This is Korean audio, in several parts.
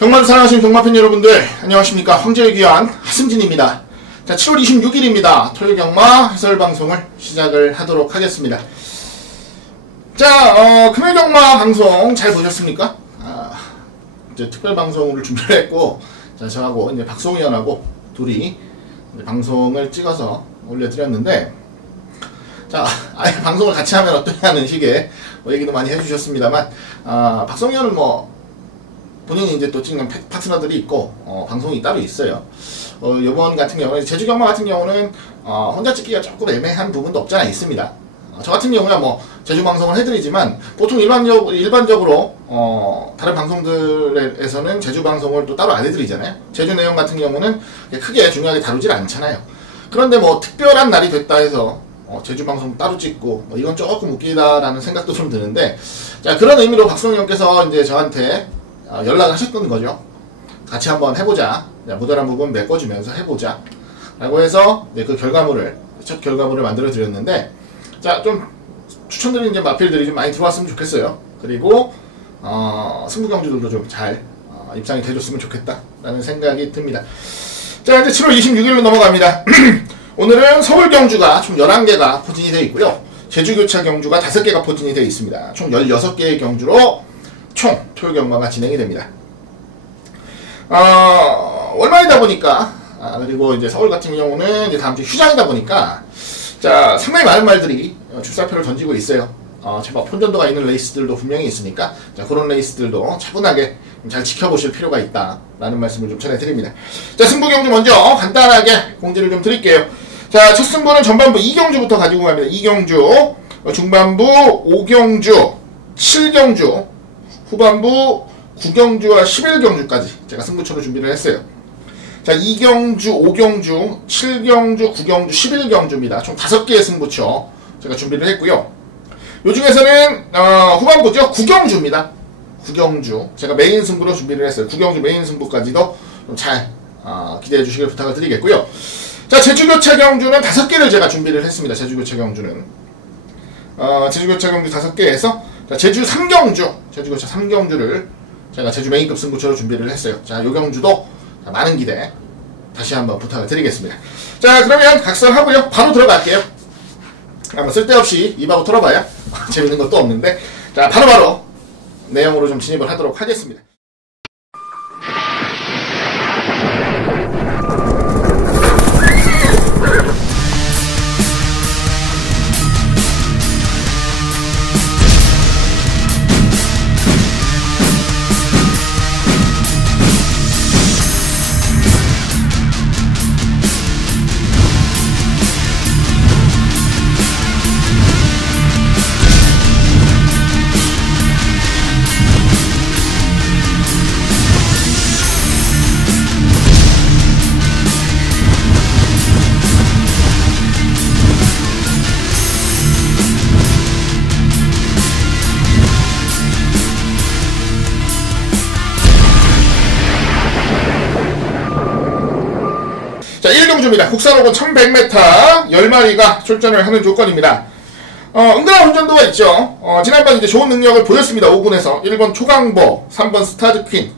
경마를 사랑하시는 경마팬 여러분들 안녕하십니까. 황제의 귀한 하승진입니다. 자, 7월 26일입니다. 토요경마 해설방송을 시작을 하도록 하겠습니다. 자, 금요경마 방송 잘 보셨습니까? 이제 특별방송을 준비를 했고, 자, 저하고 이제 박송위원하고 둘이 이제 방송을 찍어서 올려드렸는데, 자, 아예 방송을 같이 하면 어떠냐는 식의 얘기도 많이 해주셨습니다만, 박송위원은 본인이 이제 또 찍는 파트너들이 있고, 방송이 따로 있어요. 요번 같은 경우는, 제주경마 같은 경우는, 혼자 찍기가 조금 애매한 부분도 없지 않아 있습니다. 저 같은 경우야 제주 방송을 해드리지만, 보통 일반적으로, 다른 방송들에서는 제주 방송을 또 따로 안 해드리잖아요. 제주 내용 같은 경우는 크게 중요하게 다루질 않잖아요. 그런데 특별한 날이 됐다 해서, 제주 방송 따로 찍고, 이건 조금 웃기다라는 생각도 좀 드는데, 자, 그런 의미로 박성희 형께서 이제 저한테 연락을 하셨던 거죠. 같이 한번 해보자. 모자란 부분 메꿔주면서 해보자. 라고 해서 그 첫 결과물을 만들어 드렸는데, 자, 좀 추천드리는 이제 마필들이 좀 많이 들어왔으면 좋겠어요. 그리고, 승부경주들도 좀 잘 입상이 돼줬으면 좋겠다라는 생각이 듭니다. 자, 이제 7월 26일로 넘어갑니다. 오늘은 서울경주가 총 11개가 포진이 되어 있고요. 제주교차 경주가 5개가 포진이 되어 있습니다. 총 16개의 경주로 총 토요경마가 진행이 됩니다. 월말이다 보니까, 그리고 이제 서울 같은 경우는 이제 다음 주 휴장이다 보니까, 자, 상당히 많은 말들이 출사표를 던지고 있어요. 제법 혼전도가 있는 레이스들도 분명히 있으니까, 자, 그런 레이스들도 차분하게 잘 지켜보실 필요가 있다라는 말씀을 좀 전해드립니다. 자, 승부경주 먼저 간단하게 공지를 좀 드릴게요. 자, 첫 승부는 전반부 2경주부터 가지고 갑니다. 2경주, 중반부 5경주, 7경주, 후반부 9경주와 11경주까지 제가 승부처로 준비를 했어요. 자, 2경주, 5경주, 7경주, 9경주, 11경주입니다. 총 5개의 승부처 제가 준비를 했고요. 요 중에서는 후반부죠. 9경주입니다. 9경주. 제가 메인 승부로 준비를 했어요. 9경주 메인 승부까지도 좀 잘 기대해 주시길 부탁을 드리겠고요. 자, 제주교차 경주는 5개를 제가 준비를 했습니다. 제주교차 경주는. 제주교차 경주 5개에서 자, 제주 3경주, 제주교차 3경주를 제가 제주 메인급 승부처로 준비를 했어요. 자, 요 경주도 많은 기대 다시 한번 부탁을 드리겠습니다. 자, 그러면 각설하고요. 바로 들어갈게요. 쓸데없이 입하고 털어봐야 재밌는 것도 없는데, 자, 바로 내용으로 좀 진입을 하도록 하겠습니다. 자, 1경주입니다. 국산 호건 1100m 10마리가 출전을 하는 조건입니다. 은근한 혼전도가 있죠. 지난번 이제 좋은 능력을 보였습니다. 5군에서 1번 초강보, 3번 스타드퀸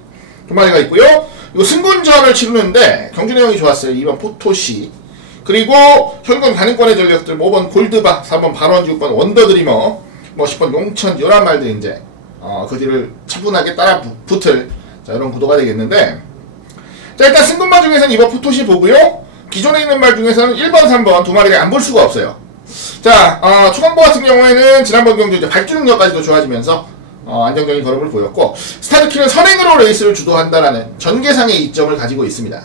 2마리가 있고요. 이거 승군전을 치르는데 경주 내용이 좋았어요. 2번 포토시, 그리고 현금 가능권의 전력들 5번 골드바, 4번 발원지, 6번 원더드리머, 10번 용천, 이런 말들 이제 그 뒤를 차분하게 따라 붙을, 자, 이런 구도가 되겠는데, 자, 일단 승군마 중에서는 2번 포토시 보고요. 기존에 있는 말 중에서는 1번, 3번 2마리가 안 볼 수가 없어요. 자, 초강보 같은 경우에는 지난번 경주 이제 발주 능력까지도 좋아지면서 안정적인 걸음을 보였고, 스타드키는 선행으로 레이스를 주도한다라는 전개상의 이점을 가지고 있습니다.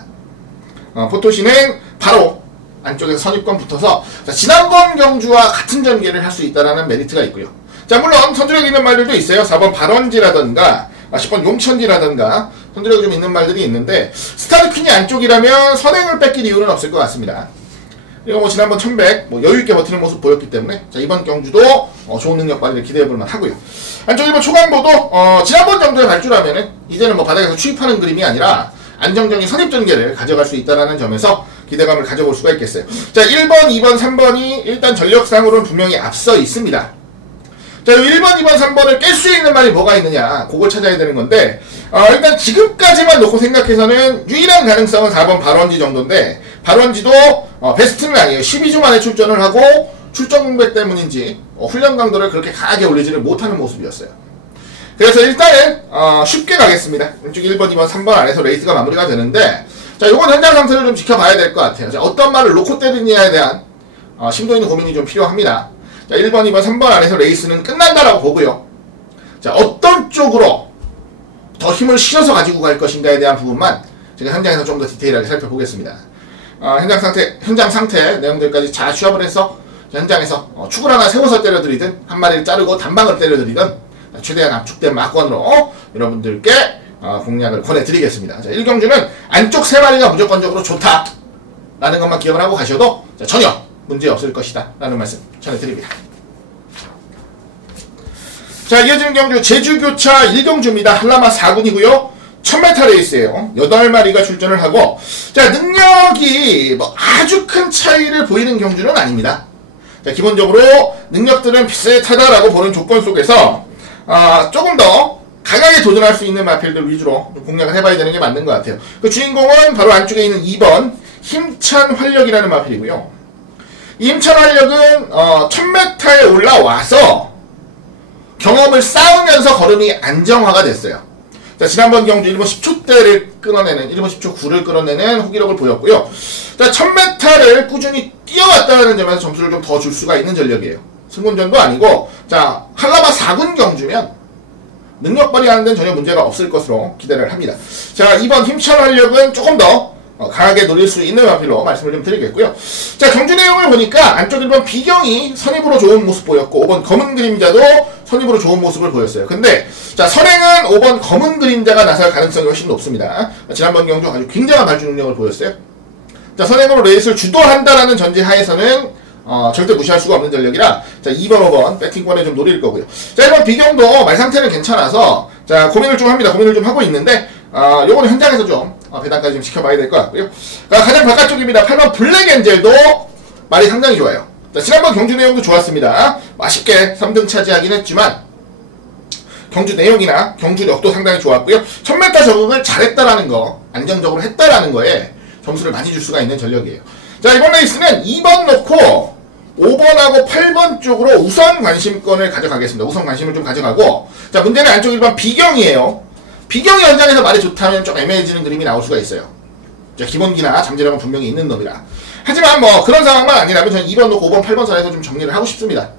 포토시는 바로 안쪽에서 선입권 붙어서, 자, 지난번 경주와 같은 전개를 할 수 있다라는 메리트가 있고요. 자, 물론 선두력 있는 말들도 있어요. 4번 발원지라던가 10번 용천지라던가 선두력이 좀 있는 말들이 있는데, 스타드퀸이 안쪽이라면 선행을 뺏길 이유는 없을 것 같습니다. 그리고 지난번 1100 여유있게 버티는 모습 보였기 때문에, 자, 이번 경주도 좋은 능력 발휘를 기대해볼만 하고요. 안쪽 1번 초강보도 지난번 정도의 발주라면은 이제는 바닥에서 추입하는 그림이 아니라 안정적인 선입 전개를 가져갈 수 있다는 점에서 기대감을 가져볼 수가 있겠어요. 자, 1번, 2번, 3번이 일단 전력상으로는 분명히 앞서 있습니다. 자, 1번, 2번, 3번을 깰 수 있는 말이 뭐가 있느냐, 그걸 찾아야 되는 건데, 일단 지금까지만 놓고 생각해서는 유일한 가능성은 4번 발원지 정도인데, 발원지도 베스트는 아니에요. 12주 만에 출전을 하고 출전 공백 때문인지 훈련 강도를 그렇게 강하게 올리지를 못하는 모습이었어요. 그래서 일단은 쉽게 가겠습니다. 왼쪽 1번, 2번, 3번 안에서 레이스가 마무리가 되는데, 자, 요건 현장 상태를 좀 지켜봐야 될 것 같아요. 자, 어떤 말을 놓고 때리느냐에 대한 심도 있는 고민이 좀 필요합니다. 자, 1번, 2번, 3번 안에서 레이스는 끝난다라고 보고요. 자, 어떤 쪽으로 더 힘을 실어서 가지고 갈 것인가에 대한 부분만 제가 현장에서 좀 더 디테일하게 살펴보겠습니다. 현장 상태 내용들까지 잘 취합을 해서 현장에서 축을 하나 세워서 때려드리든 한 마리를 자르고 단방을 때려드리든 최대한 압축된 막권으로 여러분들께 공략을 권해드리겠습니다. 자, 1경주는 안쪽 3마리가 무조건적으로 좋다라는 것만 기억을 하고 가셔도 전혀 문제 없을 것이다 라는 말씀 전해드립니다. 자, 이어지는 경주 제주교차 1경주입니다. 한라마 4군이고요. 1000m 레이스예요. 8마리가 출전을 하고, 자, 능력이 뭐 아주 큰 차이를 보이는 경주는 아닙니다. 자, 기본적으로 능력들은 비슷하다라고 보는 조건 속에서 조금 더 강하게 도전할 수 있는 마필들 위주로 공략을 해봐야 되는 게 맞는 것 같아요. 그 주인공은 바로 안쪽에 있는 2번 힘찬 활력이라는 마필이고요. 이 힘찬 활력은 1000m에 올라와서 경험을 쌓으면서 걸음이 안정화가 됐어요. 자, 지난번 경주 1분 10초대를 끊어내는, 1분 10초 9를 끌어내는 호기력을 보였고요. 자, 1000m를 꾸준히 뛰어왔다는 점에서 점수를 좀 더 줄 수가 있는 전력이에요. 승군전도 아니고, 자, 한라마 4군 경주면 능력 발휘하는 데는 전혀 문제가 없을 것으로 기대를 합니다. 자, 이번 힘찬 활력은 조금 더 강하게 노릴 수 있는 마필로 말씀을 좀 드리겠고요. 자, 경주 내용을 보니까 안쪽 1번 비경이 선입으로 좋은 모습 보였고 5번 검은 그림자도 선입으로 좋은 모습을 보였어요. 근데 자, 선행은 5번 검은 그림자가 나설 가능성이 훨씬 높습니다. 지난번 경주 아주 굉장한 발주 능력을 보였어요. 자, 선행으로 레이스를 주도한다라는 전제 하에서는 절대 무시할 수가 없는 전력이라, 자, 2번, 5번 배팅권에 좀 노릴 거고요. 자, 1번 비경도 말 상태는 괜찮아서 자, 고민을 좀 합니다. 고민을 좀 하고 있는데 요거는 현장에서 좀 배당까지 좀 지켜봐야 될 것 같고요. 가장 바깥쪽입니다. 8번 블랙엔젤도 말이 상당히 좋아요. 자, 지난번 경주 내용도 좋았습니다. 맛있게 3등 차지하긴 했지만 경주 내용이나 경주력도 상당히 좋았고요. 1000m 적응을 잘했다라는 거, 안정적으로 했다라는 거에 점수를 많이 줄 수가 있는 전력이에요. 자, 이번 레이스는 2번 놓고 5번하고 8번 쪽으로 우선 관심권을 가져가겠습니다. 우선 관심을 좀 가져가고, 자, 문제는 안쪽 1번 비경이에요. 비경이 현장에서 말이 좋다면 좀 애매해지는 그림이 나올 수가 있어요. 자, 기본기나 잠재력은 분명히 있는 놈이라. 하지만 뭐 그런 상황만 아니라면 저는 2번 놓고 5번, 8번 선에서 좀 정리를 하고 싶습니다.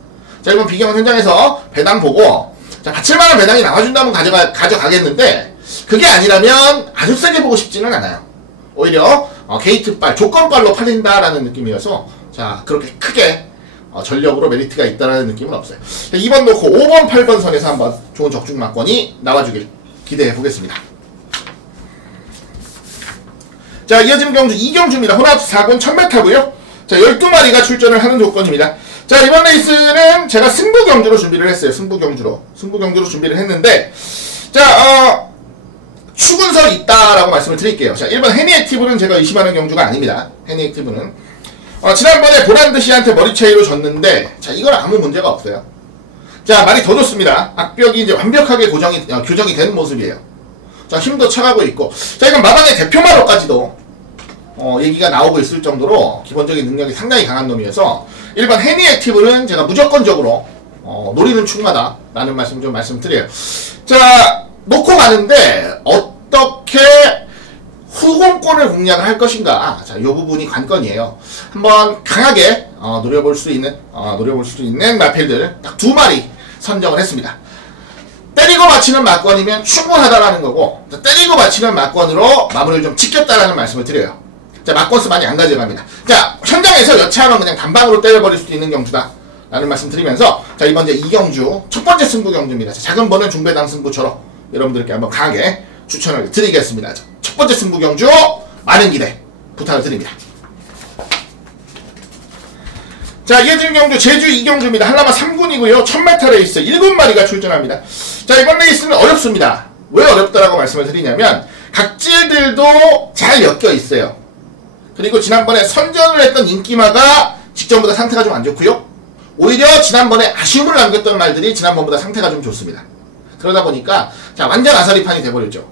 자, 1번 비경은 현장에서 배당 보고, 자, 바칠만한 배당이 나와준다면 가져가겠는데, 그게 아니라면 아주 세게 보고 싶지는 않아요. 오히려 게이트빨, 조건빨로 팔린다라는 느낌이어서, 자, 그렇게 크게 전력으로 메리트가 있다라는 느낌은 없어요. 2번 놓고 5번, 8번 선에서 한번 좋은 적중 막권이 나와주길 기대해 보겠습니다. 자, 이어지는 경주 2경주입니다. 혼합 4군 1000m고요. 자, 12마리가 출전을 하는 조건입니다. 자, 이번 레이스는 제가 승부 경주로 준비를 했어요. 승부 경주로 준비를 했는데, 자, 추근설이 있다라고 말씀을 드릴게요. 자, 1번 해니액티브는 제가 의심하는 경주가 아닙니다. 해니액티브는 지난번에 보란드시한테 머리 차이로 졌는데, 자, 이건 아무 문제가 없어요. 자, 말이 더 좋습니다. 악벽이 이제 완벽하게 교정이 된 모습이에요. 자, 힘도 차가고 있고, 자, 이건 마방의 대표마로까지도 얘기가 나오고 있을 정도로 기본적인 능력이 상당히 강한 놈이어서 1번 해니액티브는 제가 무조건적으로 노리는 축마다 라는 말씀 좀 말씀드려요. 자, 놓고 가는데 어떻게 후공권을 공략을 할 것인가, 자, 요 부분이 관건이에요. 한번 강하게 노려볼 수 있는 마필들 딱 2마리 선정을 했습니다. 때리고 맞히는 막권이면 충분하다라는 거고, 자, 때리고 맞히는 막권으로 마무리를 좀 지켰다라는 말씀을 드려요. 자, 막권수 많이 안 가져갑니다. 자, 현장에서 여차하면 그냥 단방으로 때려버릴 수도 있는 경주다 라는 말씀 드리면서, 자, 이번 이제 2경주 첫 번째 승부 경주입니다. 자, 작은 번은 중배당 승부처럼 여러분들께 한번 강하게 추천을 드리겠습니다. 자, 첫 번째 승부 경주 많은 기대 부탁을 드립니다. 자, 이어지는 경주 제주 2경주입니다. 한라마 3군이고요. 1000m 레이스 7마리가 출전합니다. 자, 이번 레이스는 어렵습니다. 왜 어렵다라고 말씀을 드리냐면 각질들도 잘 엮여 있어요. 그리고 지난번에 선전을 했던 인기마가 직전보다 상태가 좀 안 좋고요. 오히려 지난번에 아쉬움을 남겼던 말들이 지난번보다 상태가 좀 좋습니다. 그러다 보니까 자, 완전 아사리판이 돼버렸죠.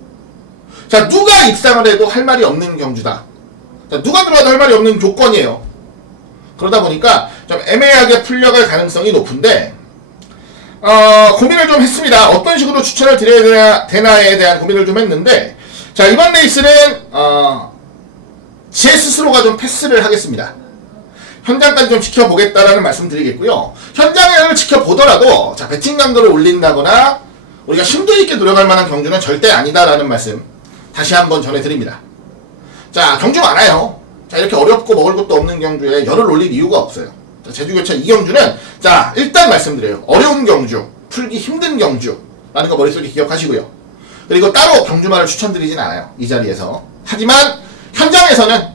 자, 누가 입상을 해도 할 말이 없는 경주다. 자, 누가 들어와도 할 말이 없는 조건이에요. 그러다 보니까 좀 애매하게 풀려갈 가능성이 높은데, 고민을 좀 했습니다. 어떤 식으로 추천을 드려야 되나에 대한 고민을 좀 했는데, 자, 이번 레이스는, 제 스스로가 좀 패스를 하겠습니다. 현장까지 좀 지켜보겠다라는 말씀 드리겠고요. 현장을 지켜보더라도, 자, 배팅 강도를 올린다거나, 우리가 심도 있게 노력할 만한 경주는 절대 아니다라는 말씀, 다시 한번 전해드립니다. 자, 경주 많아요. 자, 이렇게 어렵고 먹을 것도 없는 경주에 열을 올릴 이유가 없어요. 자, 제주교차 이 경주는, 자, 일단 말씀드려요. 어려운 경주, 풀기 힘든 경주라는 거 머릿속에 기억하시고요. 그리고 따로 경주만을 추천드리진 않아요. 이 자리에서. 하지만, 현장에서는,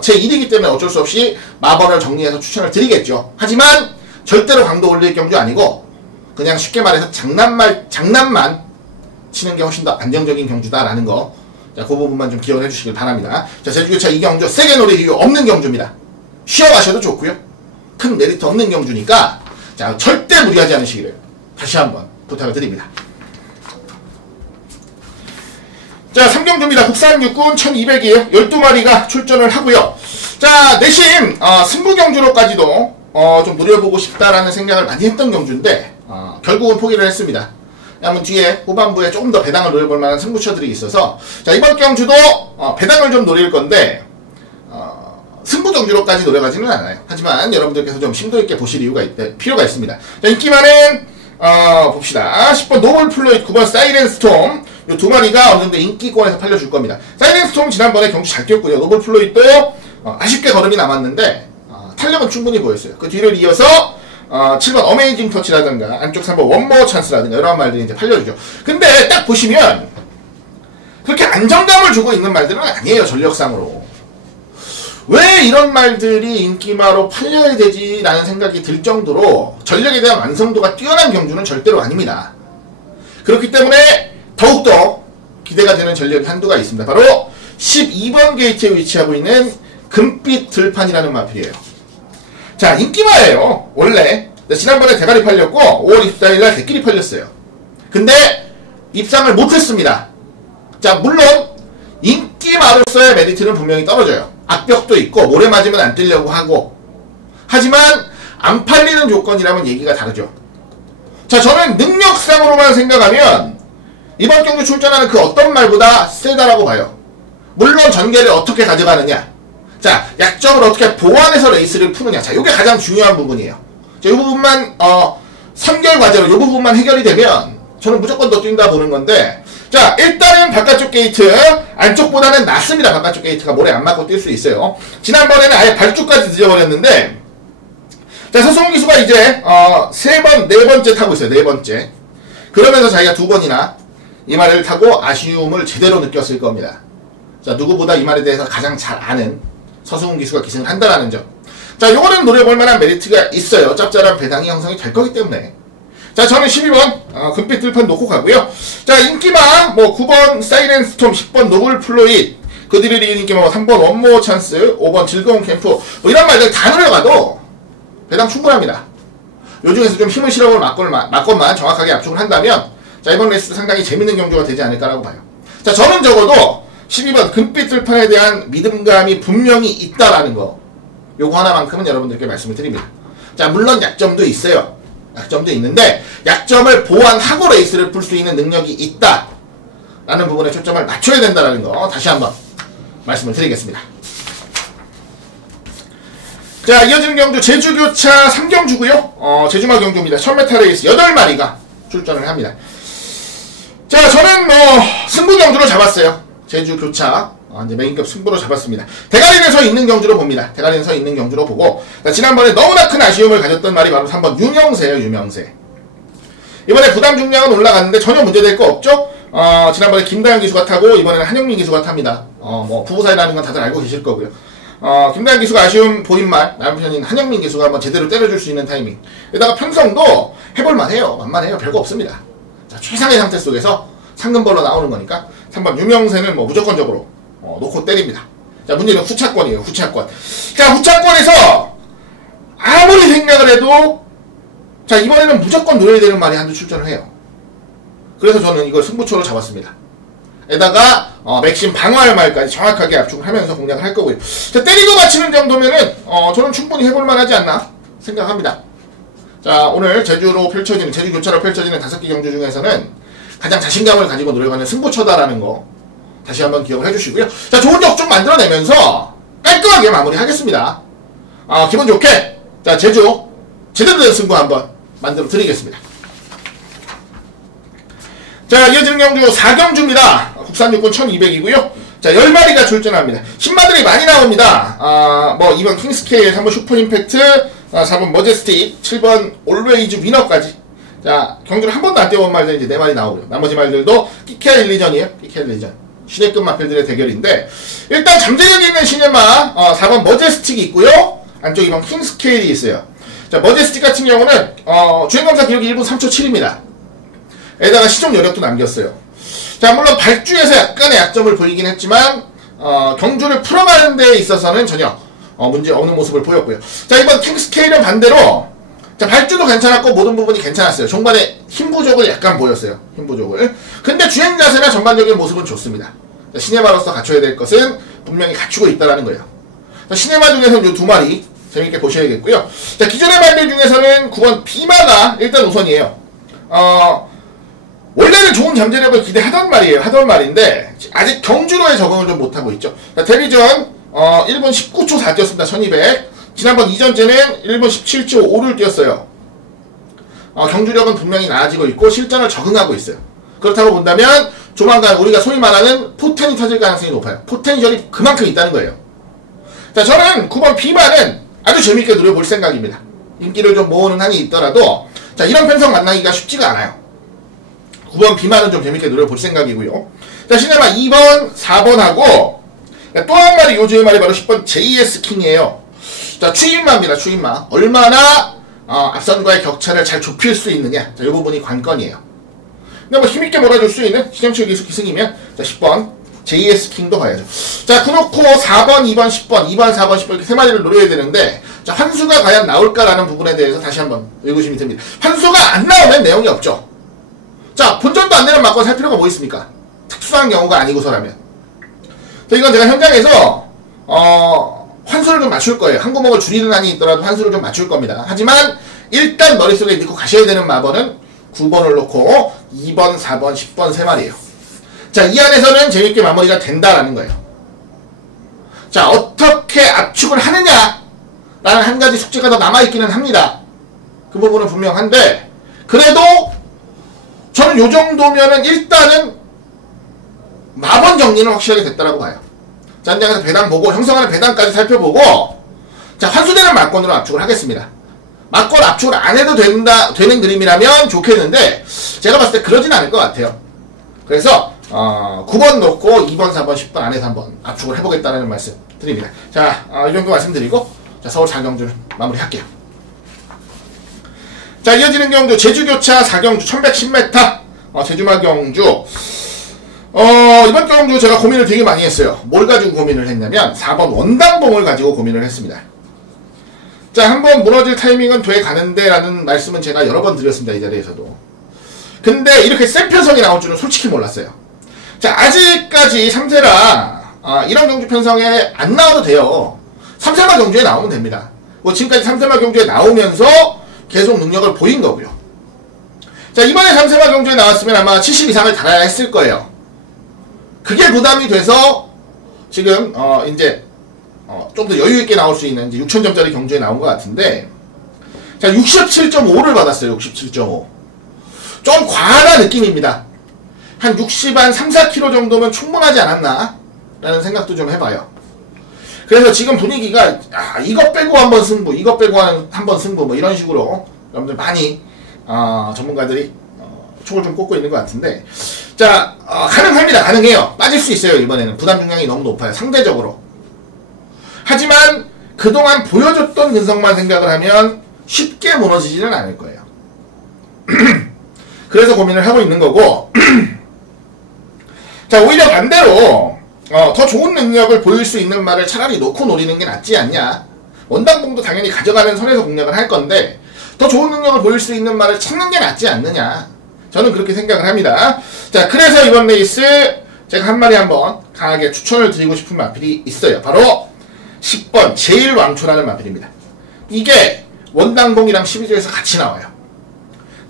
제 일이기 때문에 어쩔 수 없이 마번을 정리해서 추천을 드리겠죠. 하지만, 절대로 강도 올릴 경주 아니고, 그냥 쉽게 말해서 장난만 치는 게 훨씬 더 안정적인 경주다라는 거. 자, 그 부분만 좀 기억을 해주시길 바랍니다. 자, 제주교차 이 경주, 세게 노릴 이유 없는 경주입니다. 쉬어가셔도 좋고요. 큰 메리트 없는 경주니까, 자, 절대 무리하지 않으시기를 다시 한번 부탁을 드립니다. 자, 3경주입니다. 국산 육군 1200이에요. 12마리가 출전을 하고요. 자, 내심, 승부경주로까지도, 좀 노려보고 싶다라는 생각을 많이 했던 경주인데, 결국은 포기를 했습니다. 왜냐면 뒤에 후반부에 조금 더 배당을 노려볼 만한 승부처들이 있어서, 자, 이번 경주도, 배당을 좀 노릴 건데, 승부 경주로까지 노려가지는 않아요. 하지만 여러분들께서 좀 심도 있게 보실 필요가 있습니다. 자, 인기 많은, 봅시다. 10번 노블 플로이드, 9번 사이렌 스톰. 요 두 마리가 어느 정도 인기권에서 팔려줄 겁니다. 사이렌 스톰 지난번에 경주 잘 뛰었고요. 노블 플로이드도, 아쉽게 걸음이 남았는데, 탄력은 충분히 보였어요. 그 뒤를 이어서, 7번 어메이징 터치라든가, 안쪽 3번 원모어 찬스라든가, 이런 말들이 이제 팔려주죠. 근데 딱 보시면, 그렇게 안정감을 주고 있는 말들은 아니에요, 전력상으로. 왜 이런 말들이 인기마로 팔려야 되지? 라는 생각이 들 정도로 전력에 대한 완성도가 뛰어난 경주는 절대로 아닙니다. 그렇기 때문에 더욱더 기대가 되는 전력이 한두가 있습니다. 바로 12번 게이트에 위치하고 있는 금빛 들판이라는 마필이에요. 자, 인기마예요. 원래 지난번에 대가리 팔렸고 5월 24일날 대끼리 팔렸어요. 근데 입상을 못했습니다. 자, 물론 인기마로서의 메리트는 분명히 떨어져요. 악벽도 있고 모래 맞으면 안 뜨려고 하고, 하지만 안 팔리는 조건이라면 얘기가 다르죠. 자, 저는 능력상으로만 생각하면 이번 경주 출전하는 그 어떤 말보다 세다라고 봐요. 물론 전개를 어떻게 가져가느냐, 자, 약점을 어떻게 보완해서 레이스를 푸느냐, 자, 이게 가장 중요한 부분이에요. 자, 이 부분만 선결 과제로 이 부분만 해결이 되면 저는 무조건 더 뛴다 보는 건데, 자, 일단은 바깥쪽 게이트, 안쪽보다는 낫습니다. 바깥쪽 게이트가 모래 안 맞고 뛸 수 있어요. 지난번에는 아예 발주까지 늦어버렸는데, 자, 서승훈 기수가 이제 3번, 4번째 타고 있어요. 4번째. 그러면서 자기가 2번이나 이 말을 타고 아쉬움을 제대로 느꼈을 겁니다. 자, 누구보다 이 말에 대해서 가장 잘 아는 서승훈 기수가 기승을 한다는 점. 자, 요거는 노려볼 만한 메리트가 있어요. 짭짤한 배당이 형성이 될 거기 때문에. 자, 저는 12번 금빛 들판 놓고 가고요. 자, 인기마 9번 사이렌 스톰, 10번 노블 플로이드, 그 뒤를 이은 인기마 3번 원모어 찬스, 5번 즐거운 캠프, 이런 말들 다 노려가도 배당 충분합니다. 요 중에서 좀 힘을 실어볼 막건만 정확하게 압축을 한다면, 자, 이번 레이스 상당히 재밌는 경주가 되지 않을까라고 봐요. 자, 저는 적어도 12번 금빛 들판에 대한 믿음감이 분명히 있다라는 거, 요거 하나만큼은 여러분들께 말씀을 드립니다. 자, 물론 약점도 있어요. 약점도 있는데, 약점을 보완하고 레이스를 풀 수 있는 능력이 있다 라는 부분에 초점을 맞춰야 된다는 거 다시 한번 말씀을 드리겠습니다. 자, 이어지는 경주 제주교차 3경주고요. 제주마 경주입니다. 1000m 레이스 8마리가 출전을 합니다. 자, 저는 승부 경주로 잡았어요. 제주교차 이제 메인급 승부로 잡았습니다. 대가리는 서 있는 경주로 봅니다. 대가리는 서 있는 경주로 보고, 자, 지난번에 너무나 큰 아쉬움을 가졌던 말이 바로 3번 유명세예요. 유명세. 이번에 부담 중량은 올라갔는데 전혀 문제될 거 없죠. 지난번에 김다현 기수가 타고 이번에는 한영민 기수가 탑니다. 부부 사이라는 건 다들 알고 계실 거고요. 김다현 기수가 아쉬움 보인 말, 남편인 한영민 기수가 한번 제대로 때려줄 수 있는 타이밍. 게다가 편성도 해볼만해요. 만만해요. 별거 없습니다. 자, 최상의 상태 속에서 상금벌로 나오는 거니까 3번 유명세는 무조건적으로 놓고 때립니다. 자, 문제는 후차권이에요. 후차권. 자, 후차권에서 아무리 생각을 해도, 자, 이번에는 무조건 노려야 되는 말이 한두 출전을 해요. 그래서 저는 이걸 승부처로 잡았습니다. 에다가 맥심 방어할 말까지 정확하게 압축을 하면서 공략을 할 거고요. 자, 때리고 맞히는 정도면은 저는 충분히 해볼 만하지 않나 생각합니다. 자, 오늘 제주로 펼쳐지는, 제주 교차로 펼쳐지는 5개 경주 중에서는 가장 자신감을 가지고 노력하는 승부처다라는 거 다시 한번 기억을 해주시고요. 자, 좋은 역종 만들어내면서 깔끔하게 마무리하겠습니다. 기분 좋게 자, 제주 제대로 된 승부 한번 만들어 드리겠습니다. 자, 이어지는 경주 4경주입니다. 국산 육군 1200이고요. 자, 10마리가 출전합니다. 신마들이 많이 나옵니다. 2번 킹스케일, 3번 슈퍼임팩트, 4번 머제스틱, 7번 올웨이즈 위너까지. 자, 경주를 한 번도 안 띄워본 말들 이제 4마리 나오고요. 나머지 말들도 피케아 일리전이에요. 피케아 일리전. 신예급 마필들의 대결인데, 일단 잠재력 있는 시네마, 4번 머제스틱이 있고요. 안쪽 2번 킹스케일이 있어요. 자, 머제스틱 같은 경우는, 주행검사 기록이 1분 3초 7입니다. 에다가 시종 여력도 남겼어요. 자, 물론 발주에서 약간의 약점을 보이긴 했지만 경주를 풀어가는 데 있어서는 전혀 문제 없는 모습을 보였고요. 자, 이번 킹스케일은 반대로 자, 발주도 괜찮았고 모든 부분이 괜찮았어요. 종반에 힘 부족을 약간 보였어요. 힘 부족을. 근데 주행 자세나 전반적인 모습은 좋습니다. 자, 시네마로서 갖춰야 될 것은 분명히 갖추고 있다는 거예요. 자, 시네마 중에서는 이 2마리 재밌게 보셔야겠고요. 자, 기존의 말들 중에서는 9번 비마가 일단 우선이에요. 원래는 좋은 잠재력을 기대하던 말인데 아직 경주로의 적응을 좀 못하고 있죠. 자, 데뷔전 1분 19초 4 뛰었습니다. 1200. 지난번 이전째는 1분 17초 5를 뛰었어요. 경주력은 분명히 나아지고 있고 실전을 적응하고 있어요. 그렇다고 본다면 조만간 우리가 소위 말하는 포텐이 터질 가능성이 높아요. 포텐셜이 그만큼 있다는 거예요. 자, 저는 9번 비마는 아주 재밌게 노려볼 생각입니다. 인기를 좀 모으는 한이 있더라도 자, 이런 편성 만나기가 쉽지가 않아요. 9번 비만은 좀 재밌게 노려볼 생각이고요. 자, 시네마 2번, 4번하고 또 한 마리, 요즘의 말이 바로 10번 JS 킹이에요. 자, 추임마입니다. 추임마. 얼마나 앞선과의 격차를 잘 좁힐 수 있느냐. 자, 이 부분이 관건이에요. 근데 뭐 힘있게 몰아줄 수 있는 시정치 기승이면 자, 10번 JS 킹도 봐야죠. 자, 그놓고 4번, 2번, 10번, 2번, 4번, 10번 이렇게 3마리를 노려야 되는데 자, 환수가 과연 나올까라는 부분에 대해서 다시 한번 의구심이 듭니다. 환수가 안 나오면 내용이 없죠. 자, 본전도 안 되는 막건 살 필요가 뭐 있습니까? 특수한 경우가 아니고서라면. 자, 이건 제가 현장에서 환수를 좀 맞출 거예요. 한 구멍을 줄이는 한이 있더라도 환수를 좀 맞출 겁니다. 하지만 일단 머릿속에 넣고 가셔야 되는 마번은 9번을 놓고 2번, 4번, 10번 3마리예요. 자, 이 안에서는 재밌게 마무리가 된다라는 거예요. 자, 어떻게 압축을 하느냐 라는 한 가지 숙제가 더 남아있기는 합니다. 그 부분은 분명한데 그래도 저는 요 정도면은 일단은 마번 정리는 확실하게 됐다라고 봐요. 자, 현장에서 배당 보고 형성하는 배당까지 살펴보고 자, 환수되는 막건으로 압축을 하겠습니다. 막건 압축을 안 해도 되는 그림이라면 좋겠는데 제가 봤을 때 그러진 않을 것 같아요. 그래서 9번 놓고 2번, 4번, 10번 안에서 한번 압축을 해보겠다는 말씀 드립니다. 자, 이 정도 말씀드리고 자, 서울 4경주를 마무리할게요. 자, 이어지는 경주 제주교차 4경주 1110m 제주마 경주 이번 경주 제가 고민을 되게 많이 했어요. 뭘 가지고 고민을 했냐면 4번 원당봉을 가지고 고민을 했습니다. 자, 한번 무너질 타이밍은 돼 가는데 라는 말씀은 제가 여러 번 드렸습니다. 이 자리에서도. 근데 이렇게 센 편성이 나올 줄은 솔직히 몰랐어요. 자, 아직까지 3세라 이런 경주 편성에 안 나와도 돼요. 3세마 경주에 나오면 됩니다. 뭐 지금까지 3세마 경주에 나오면서 계속 능력을 보인 거고요. 자, 이번에 3세마 경주에 나왔으면 아마 70 이상을 달아야 했을 거예요. 그게 부담이 돼서 지금 이제 좀 더 여유있게 나올 수 있는 이제 6,000점짜리 경주에 나온 것 같은데 자, 67.5를 받았어요. 67.5 좀 과하다 느낌입니다. 한 60, 한 3, 4kg 정도면 충분하지 않았나 라는 생각도 좀 해봐요. 그래서 지금 분위기가 이것 빼고 한번 승부, 이것 빼고 한번 승부 뭐 이런 식으로 여러분들 많이 전문가들이 촉을 좀 꽂고 있는 것 같은데 자, 가능합니다. 가능해요. 빠질 수 있어요. 이번에는 부담 중량이 너무 높아요. 상대적으로. 하지만 그동안 보여줬던 근성만 생각을 하면 쉽게 무너지지는 않을 거예요. 그래서 고민을 하고 있는 거고 자, 오히려 반대로 더 좋은 능력을 보일 수 있는 말을 차라리 놓고 노리는 게 낫지 않냐. 원당봉도 당연히 가져가는 선에서 공략을 할 건데 더 좋은 능력을 보일 수 있는 말을 찾는 게 낫지 않느냐. 저는 그렇게 생각을 합니다. 자, 그래서 이번 레이스 제가 한 마리 한번 강하게 추천을 드리고 싶은 마필이 있어요. 바로 10번 제일왕초라는 마필입니다. 이게 원당봉이랑 12조에서 같이 나와요.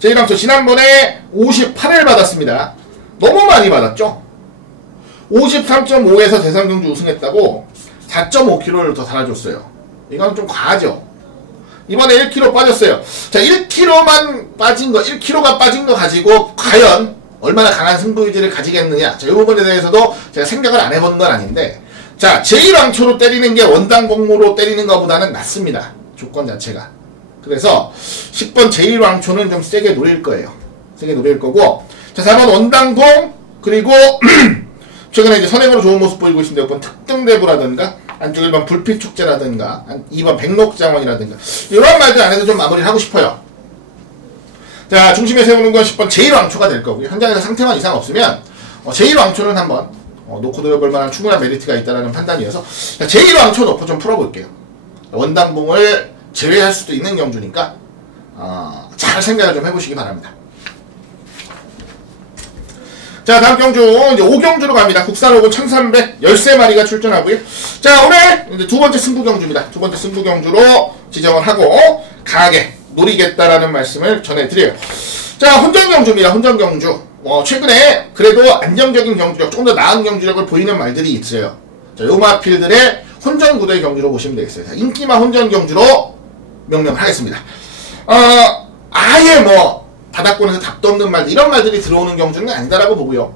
제일왕초 지난번에 58을 받았습니다. 너무 많이 받았죠? 53.5에서 대상경주 우승했다고 4.5kg를 더 달아줬어요. 이건 좀 과하죠? 이번에 1kg 빠졌어요. 자, 1kg만 빠진 거, 1kg가 빠진 거 가지고 과연 얼마나 강한 승부의지를 가지겠느냐. 자, 이 부분에 대해서도 제가 생각을 안 해보는 건 아닌데, 자, 제일왕초로 때리는 게 원당봉으로 때리는 것보다는 낫습니다. 조건 자체가. 그래서 10번 제일왕초는 좀 세게 노릴 거예요. 세게 노릴 거고, 자, 4번 원당봉, 그리고 최근에 이제 선행으로 좋은 모습 보이고 있는데 5번 특등대부라든가 안쪽 1번 불빛축제라든가 2번 백록장원이라든가 이런 말들 안에서 좀 마무리를 하고 싶어요. 자, 중심에 세우는 건 10번 제일왕초가 될 거고요. 현장에서 상태만 이상 없으면 제일왕초는 한번 놓고 들어볼 만한 충분한 메리트가 있다는 판단이어서 자, 제일왕초 놓고 좀 풀어볼게요. 원당봉을 제외할 수도 있는 경주니까 잘 생각을 좀 해보시기 바랍니다. 자, 다음 경주, 이제 5경주로 갑니다. 국산 5군 1300, 13마리가 출전하고요. 자, 오늘 이제 두 번째 승부 경주입니다. 두 번째 승부 경주로 지정을 하고, 강하게 노리겠다라는 말씀을 전해드려요. 자, 혼전 경주입니다. 혼전 경주. 최근에 그래도 안정적인 경주력, 조금 더 나은 경주력을 보이는 말들이 있어요. 자, 요 마필들의 혼전 구도의 경주로 보시면 되겠어요. 자, 인기마 혼전 경주로 명명을 하겠습니다. 아예 바닥권에서 답도 없는 말들, 이런 말들이 들어오는 경주는 아니다라고 보고요.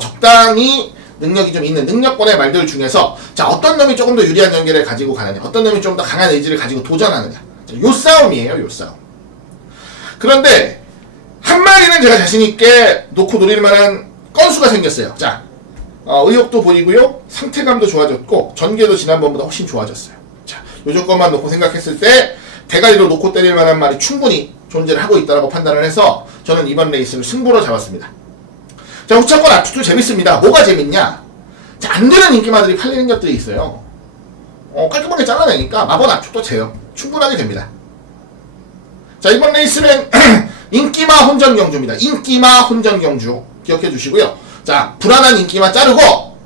적당히 능력이 좀 있는 능력권의 말들 중에서 자, 어떤 놈이 조금 더 유리한 연계를 가지고 가느냐, 어떤 놈이 좀 더 강한 의지를 가지고 도전하느냐, 자, 요 싸움이에요. 요 싸움. 그런데 한 마리는 제가 자신있게 놓고 노릴 만한 건수가 생겼어요. 자, 의욕도 보이고요, 상태감도 좋아졌고 전개도 지난번보다 훨씬 좋아졌어요. 자, 요 조건만 놓고 생각했을 때 대가리로 놓고 때릴 만한 말이 충분히 존재를 하고 있다고 판단을 해서 저는 이번 레이스를 승부로 잡았습니다. 자, 후차권 압축도 재밌습니다. 뭐가 재밌냐? 자, 안 되는 인기마들이 팔리는 것들이 있어요. 깔끔하게 잘라내니까 마법 압축도 재요. 충분하게 됩니다. 자, 이번 레이스는 인기마 혼전 경주입니다. 인기마 혼전 경주 기억해 주시고요. 자, 불안한 인기마 자르고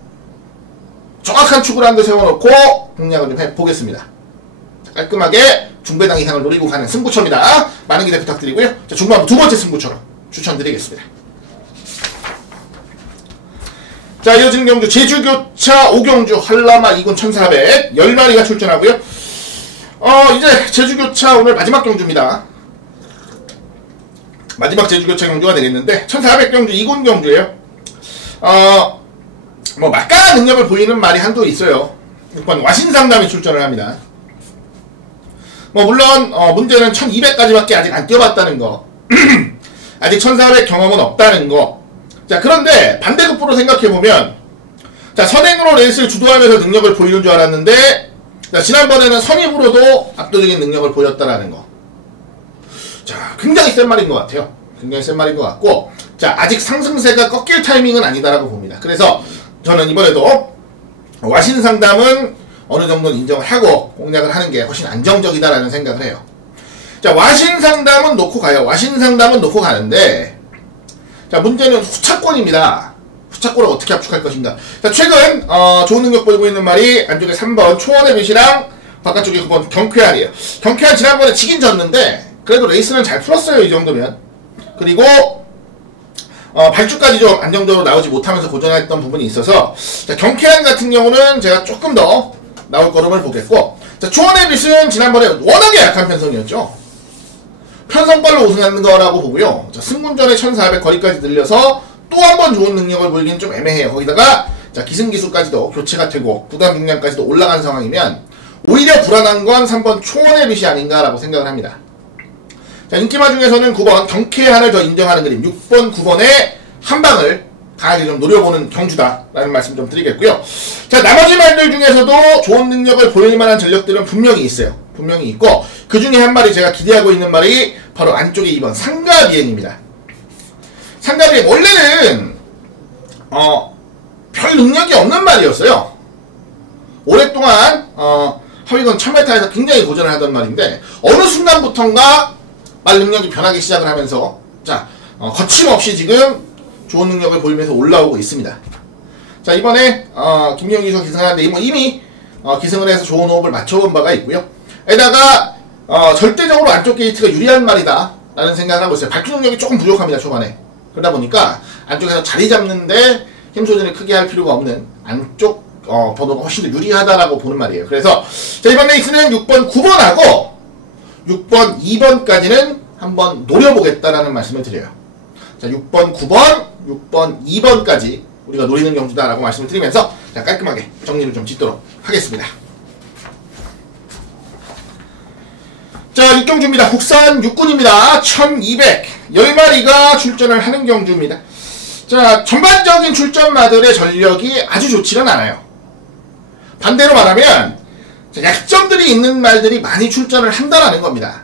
정확한 축을 한 대 세워놓고 공략을 좀 해보겠습니다. 자, 깔끔하게 중배당 이상을 노리고 가는 승부처입니다. 많은 기대 부탁드리고요. 자, 중반 두 번째 승부처로 추천드리겠습니다. 자, 이어지는 경주 제주교차 5경주 한라마 2군 1400 10마리가 출전하고요. 이제 제주교차 오늘 마지막 경주입니다. 마지막 제주교차 경주가 되겠는데 1400경주 2군 경주예요. 막강한 능력을 보이는 말이 한두 있어요. 6번 와신상담이 출전을 합니다. 물론 문제는 1200까지밖에 아직 안 뛰어봤다는 거 아직 1400 경험은 없다는 거. 자, 그런데 반대급부로 생각해보면 자, 선행으로 레이스를 주도하면서 능력을 보이는 줄 알았는데 자, 지난번에는 선입으로도 압도적인 능력을 보였다라는 거. 자, 굉장히 센 말인 것 같아요. 굉장히 센 말인 것 같고 자, 아직 상승세가 꺾일 타이밍은 아니다라고 봅니다. 그래서 저는 이번에도 와신상담은 어느 정도는 인정을 하고 공략을 하는 게 훨씬 안정적이다라는 생각을 해요. 자, 와신상담은 놓고 가요. 와신상담은 놓고 가는데 자, 문제는 후차권입니다. 후차권을 어떻게 압축할 것인가. 자, 최근 좋은 능력 보이고 있는 말이 안쪽에 3번 초원의 빛이랑 바깥쪽에 9번 경쾌한이에요. 경쾌한 지난번에 지긴 졌는데 그래도 레이스는 잘 풀었어요. 이 정도면. 그리고 발주까지 좀 안정적으로 나오지 못하면서 고전했던 부분이 있어서 자, 경쾌한 같은 경우는 제가 조금 더 나올 걸음을 보겠고 자, 초원의 빛은 지난번에 워낙에 약한 편성이었죠. 편성발로 우승하는 거라고 보고요. 자, 승문전에 1400 거리까지 늘려서 또 한 번 좋은 능력을 보이기는 좀 애매해요. 거기다가 자, 기승기수까지도 교체가 되고 부담 중량까지도 올라간 상황이면 오히려 불안한 건 3번 초원의 빛이 아닌가라고 생각을 합니다. 자, 인기마 중에서는 9번 경쾌한을 더 인정하는 그림 6번 9번의 한방을 강하게 좀 노려보는 경주다라는 말씀 좀 드리겠고요. 자, 나머지 말들 중에서도 좋은 능력을 보일 만한 전력들은 분명히 있어요. 분명히 있고 그 중에 한 마리 제가 기대하고 있는 말이 바로 안쪽에 2번 상가비행입니다. 상가비행 원래는 별 능력이 없는 말이었어요. 오랫동안 하위권 1000m에서 굉장히 고전을 하던 말인데 어느 순간부턴가 말 능력이 변하기 시작을 하면서 자, 거침없이 지금 좋은 능력을 보이면서 올라오고 있습니다. 자, 이번에 김용희 기수 기승하는데 뭐 이미 기승을 해서 좋은 호흡을 맞춰본 바가 있고요. 게다가 절대적으로 안쪽 게이트가 유리한 말이다 라는 생각을 하고 있어요. 발주 능력이 조금 부족합니다, 초반에. 그러다 보니까 안쪽에서 자리 잡는데 힘 소진을 크게 할 필요가 없는 안쪽 번호가 훨씬 더 유리하다라고 보는 말이에요. 그래서 자, 이번 레이스는 6번, 9번하고 6번, 2번까지는 한번 노려보겠다라는 말씀을 드려요. 자, 6번, 9번, 6번, 2번까지 우리가 노리는 경주다라고 말씀을 드리면서 자, 깔끔하게 정리를 좀 짓도록 하겠습니다. 자, 6경주입니다. 국산 6군입니다. 1200, 10마리가 출전을 하는 경주입니다. 자, 전반적인 출전마들의 전력이 아주 좋지는 않아요. 반대로 말하면 자, 약점들이 있는 말들이 많이 출전을 한다라는 겁니다.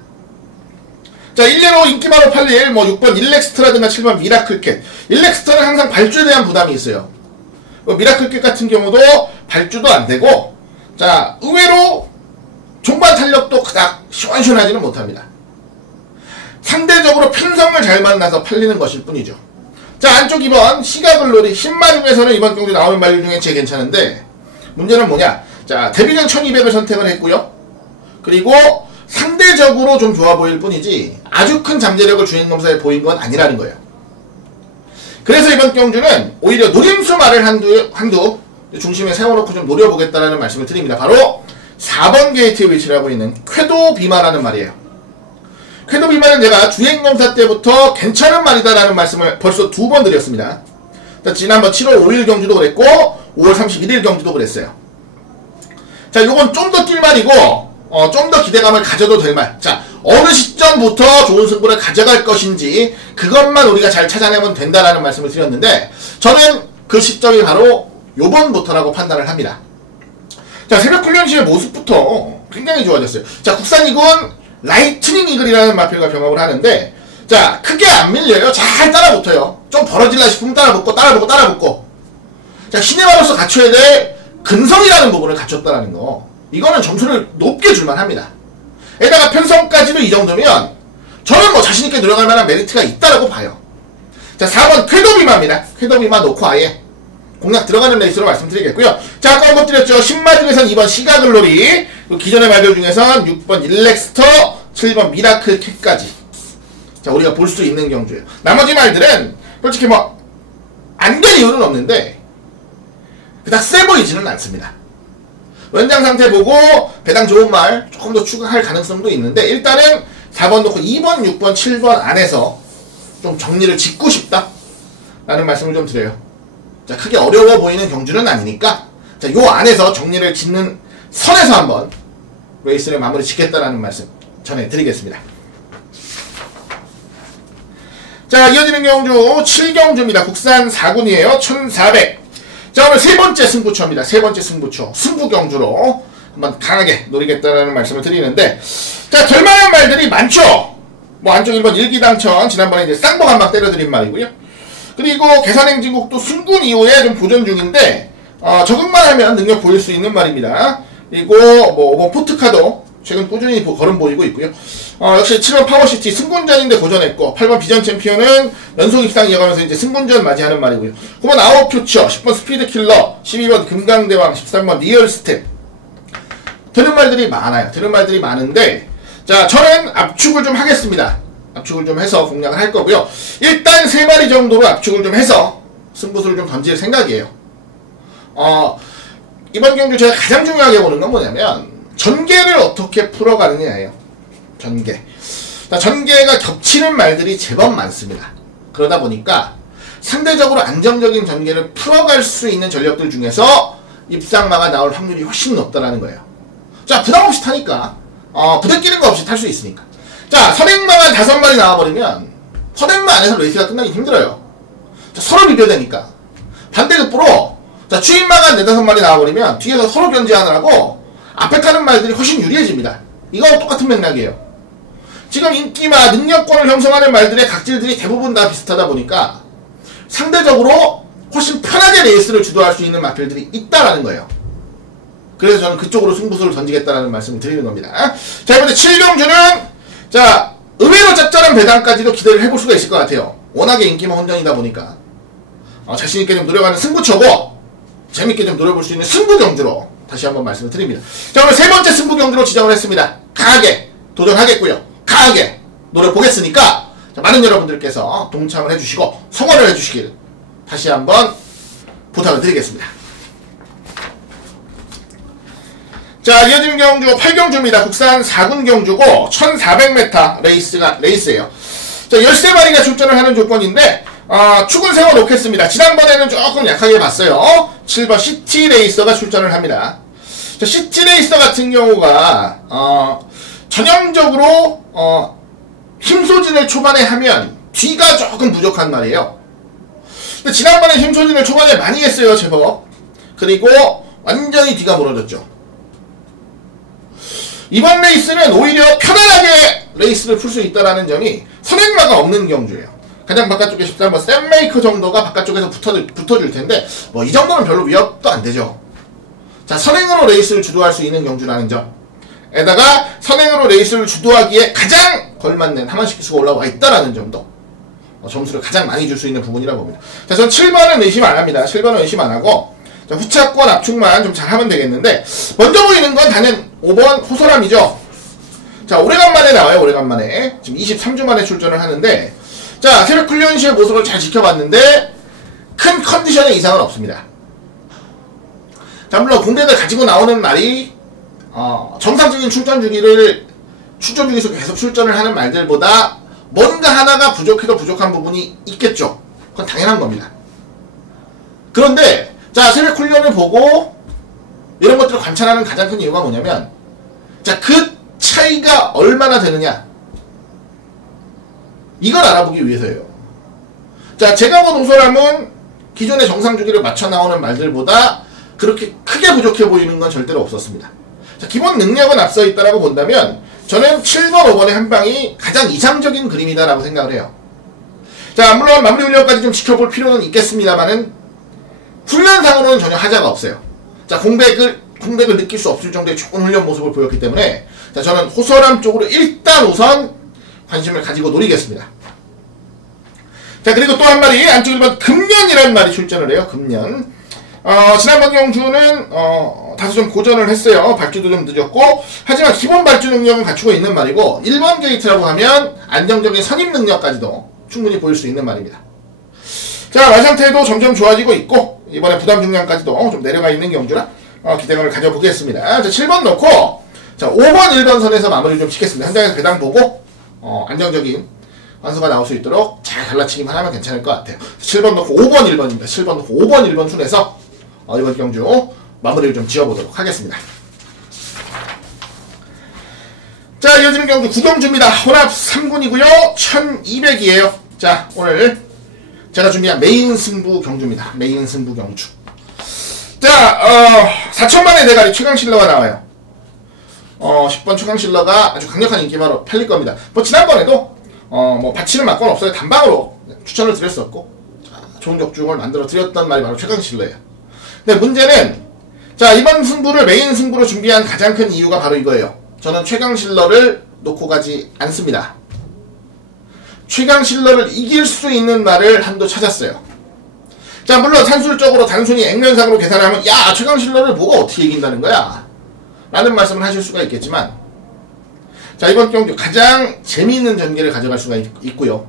자, 1년호 인기마로 팔릴 뭐 6번 일렉스트라든가 7번 미라클캣. 일렉스트는 항상 발주에 대한 부담이 있어요. 미라클캣 같은 경우도 발주도 안 되고, 자, 의외로 종반 탄력도 그닥 시원시원하지는 못합니다. 상대적으로 편성을 잘 만나서 팔리는 것일 뿐이죠. 자, 안쪽 2번 시가글로리 10마리 중에서는 이번 경주 나오는 말 중에 제일 괜찮은데, 문제는 뭐냐? 자, 데뷔전 1200을 선택을 했고요. 그리고 상대적으로 좀 좋아 보일 뿐이지 아주 큰 잠재력을 주행검사에 보인 건 아니라는 거예요. 그래서 이번 경주는 오히려 노림수 말을 한두 중심에 세워놓고 좀 노려보겠다라는 말씀을 드립니다. 바로 4번 게이트에 위치를 하고 있는 쾌도비마라는 말이에요. 쾌도비마는 제가 주행검사 때부터 괜찮은 말이다라는 말씀을 벌써 2번 드렸습니다. 지난번 7월 5일 경주도 그랬고 5월 31일 경주도 그랬어요. 자, 요건 좀 더 뛸 말이고 좀 더 기대감을 가져도 될 말. 자, 어느 시점부터 좋은 승부를 가져갈 것인지 그것만 우리가 잘 찾아내면 된다라는 말씀을 드렸는데 저는 그 시점이 바로 요번부터라고 판단을 합니다. 자, 새벽 훈련 시의 모습부터 굉장히 좋아졌어요. 자, 국산 이군 라이트닝 이글이라는 마필과 병합을 하는데 자, 크게 안 밀려요. 잘 따라붙어요. 좀 벌어질라 싶으면 따라붙고 자, 시네마로서 갖춰야 될 근성이라는 부분을 갖췄다라는 거. 이거는 점수를 높게 줄만 합니다. 게다가 편성까지도 이 정도면 저는 뭐 자신있게 들어갈 만한 메리트가 있다라고 봐요. 자, 4번 쾌도비마입니다. 쾌도비마 놓고 아예 공략 들어가는 레이스로 말씀드리겠고요. 자, 아까 언급 드렸죠. 10마리 중에선 2번 시가글로리, 기존의 말들 중에선 6번 일렉스터, 7번 미라클캣까지 자, 우리가 볼 수 있는 경주예요. 나머지 말들은 솔직히 뭐 안 될 이유는 없는데 그닥 세 보이지는 않습니다. 원장 상태 보고 배당 좋은 말 조금 더 추가할 가능성도 있는데 일단은 4번 놓고 2번, 6번, 7번 안에서 좀 정리를 짓고 싶다 라는 말씀을 좀 드려요. 자, 크게 어려워 보이는 경주는 아니니까 자, 요 안에서 정리를 짓는 선에서 한번 레이스를 마무리 짓겠다라는 말씀 전해드리겠습니다. 자, 이어지는 경주 7경주입니다. 국산 4군이에요. 1400. 자, 오늘 세 번째 승부처입니다. 세 번째 승부처. 승부경주로 한번 강하게 노리겠다라는 말씀을 드리는데, 자, 될만한 말들이 많죠? 뭐, 안쪽 1번 일기당천, 지난번에 이제 쌍복 한 방 때려드린 말이고요. 그리고 계산행진국도 순군 이후에 좀 보존 중인데, 적응만 하면 능력 보일 수 있는 말입니다. 그리고 뭐 포트카도 최근 꾸준히 걸음 보이고 있고요. 역시 7번 파워시티 승군전인데 고전했고 8번 비전 챔피언은 연속 입상 이어가면서 이제 승군전 맞이하는 말이고요. 9번 아웃퓨처, 10번 스피드킬러, 12번 금강대왕, 13번 리얼스텝. 되는 말들이 많아요. 되는 말들이 많은데 자, 저는 압축을 좀 하겠습니다. 압축을 좀 해서 공략을 할 거고요. 일단 3마리 정도로 압축을 좀 해서 승부수를 좀 던질 생각이에요. 이번 경주 제가 가장 중요하게 보는 건 뭐냐면 전개를 어떻게 풀어가느냐예요. 전개. 자, 전개가 겹치는 말들이 제법 많습니다. 그러다 보니까 상대적으로 안정적인 전개를 풀어갈 수 있는 전력들 중에서 입상마가 나올 확률이 훨씬 높다라는 거예요. 자, 부담 없이 타니까 부대끼는 거 없이 탈 수 있으니까. 자, 선행마가 5마리 나와버리면 선행마 안에서 레이스가 끝나기 힘들어요. 자, 서로 비벼대니까. 반대급부로 자, 추인마가 4-5마리 나와버리면 뒤에서 서로 견제하느라고 앞에 타는 말들이 훨씬 유리해집니다. 이거와 똑같은 맥락이에요. 지금 인기마, 능력권을 형성하는 말들의 각질들이 대부분 다 비슷하다 보니까 상대적으로 훨씬 편하게 레이스를 주도할 수 있는 마필들이 있다라는 거예요. 그래서 저는 그쪽으로 승부수를 던지겠다라는 말씀을 드리는 겁니다. 자, 이번에 7경주는 자, 의외로 짭짤한 배당까지도 기대를 해볼 수가 있을 것 같아요. 워낙에 인기마 혼전이다 보니까 자신있게 좀 노려가는 승부처고 재밌게 좀 노려볼 수 있는 승부 경주로 다시 한번 말씀을 드립니다. 자, 오늘 세 번째 승부 경주로 지정을 했습니다. 강하게 도전하겠고요. 강하게 노려보겠으니까 자, 많은 여러분들께서 동참을 해주시고 성원을 해주시길 다시 한번 부탁을 드리겠습니다. 자, 이어지는 경주 8경주입니다. 국산 4군 경주고 1400m 레이스예요. 자, 13마리가 출전을 하는 조건인데 축은 세워놓겠습니다. 지난번에는 조금 약하게 봤어요. 7번 시티레이서가 출전을 합니다. 자, 시티레이서 같은 경우가 전형적으로 힘소진을 초반에 하면 뒤가 조금 부족한 말이에요. 근데 지난번에 힘소진을 초반에 많이 했어요, 제법. 그리고 완전히 뒤가 무너졌죠. 이번 레이스는 오히려 편안하게 레이스를 풀 수 있다는 점이 선행마가 없는 경주예요. 가장 바깥쪽에 13번 샘메이커 정도가 바깥쪽에서 붙어줄 텐데 뭐 이 정도는 별로 위협도 안 되죠. 자, 선행으로 레이스를 주도할 수 있는 경주라는 점, 에다가 선행으로 레이스를 주도하기에 가장 걸맞는 하만식 기수가 올라와 있다라는 점도 점수를 가장 많이 줄 수 있는 부분이라고 봅니다. 자, 전 7번은 의심 안 합니다. 7번은 의심 안 하고 자, 후차권 압축만 좀 잘하면 되겠는데 먼저 보이는 건 단연 5번 호소람이죠. 자, 오래간만에 나와요. 오래간만에 지금 23주 만에 출전을 하는데 자, 세력 훈련시의 모습을 잘 지켜봤는데 큰 컨디션의 이상은 없습니다. 자, 물론 공백을 가지고 나오는 말이 정상적인 출전 주기에서 계속 출전을 하는 말들보다 뭔가 하나가 부족해도 부족한 부분이 있겠죠. 그건 당연한 겁니다. 그런데 자, 세력 훈련을 보고 이런 것들을 관찰하는 가장 큰 이유가 뭐냐면 자, 그 차이가 얼마나 되느냐 이걸 알아보기 위해서예요. 자, 제가 본 호소람은 기존의 정상 주기를 맞춰 나오는 말들보다 그렇게 크게 부족해 보이는 건 절대로 없었습니다. 자, 기본 능력은 앞서 있다라고 본다면 저는 7번, 5번의 한 방이 가장 이상적인 그림이다라고 생각을 해요. 자, 물론 마무리 훈련까지 좀 지켜볼 필요는 있겠습니다만은 훈련상으로는 전혀 하자가 없어요. 자, 공백을 느낄 수 없을 정도의 좋은 훈련 모습을 보였기 때문에 자, 저는 호소람 쪽으로 일단 우선 관심을 가지고 노리겠습니다. 자, 그리고 또 한 마리 안쪽 1번 금년이라는 말이 출전을 해요. 금년. 지난번 경주는 다소 좀 고전을 했어요. 발주도 좀 늦었고 하지만 기본 발주 능력은 갖추고 있는 말이고 1번 게이트라고 하면 안정적인 선임 능력까지도 충분히 보일 수 있는 말입니다. 자, 말 상태도 점점 좋아지고 있고 이번에 부담 중량까지도 좀 내려가 있는 경주라 기대감을 가져보겠습니다. 자, 7번 넣고 자, 5번 1번 선에서 마무리를 좀 시켰습니다. 현장에서 배당 보고 안정적인 완수가 나올 수 있도록 잘 갈라치기만 하면 괜찮을 것 같아요. 7번 넣고 5번 1번입니다. 7번 넣고 5번 1번 순에서 이번 경주 마무리를 좀 지어보도록 하겠습니다. 자, 이어지는 경주 9경주입니다. 혼합 3군이고요. 1200이에요. 자, 오늘 제가 준비한 메인 승부 경주입니다. 메인 승부 경주. 자, 4천만의 대가리 최강실러가 나와요. 10번 최강실러가 아주 강력한 인기마로 팔릴 겁니다. 뭐 지난번에도 뭐 바치는 맞건 없어요. 단방으로 추천을 드렸었고 자, 좋은 격중을 만들어 드렸던 말이 바로 최강실러예요. 근데 문제는 자, 이번 승부를 메인 승부로 준비한 가장 큰 이유가 바로 이거예요. 저는 최강실러를 놓고 가지 않습니다. 최강실러를 이길 수 있는 말을 한도 찾았어요. 자, 물론 산술적으로 단순히 액면상으로 계산하면 야, 최강실러를 뭐가 어떻게 이긴다는 거야 라는 말씀을 하실 수가 있겠지만 자, 이번 경주 가장 재미있는 전개를 가져갈 수가 있고요.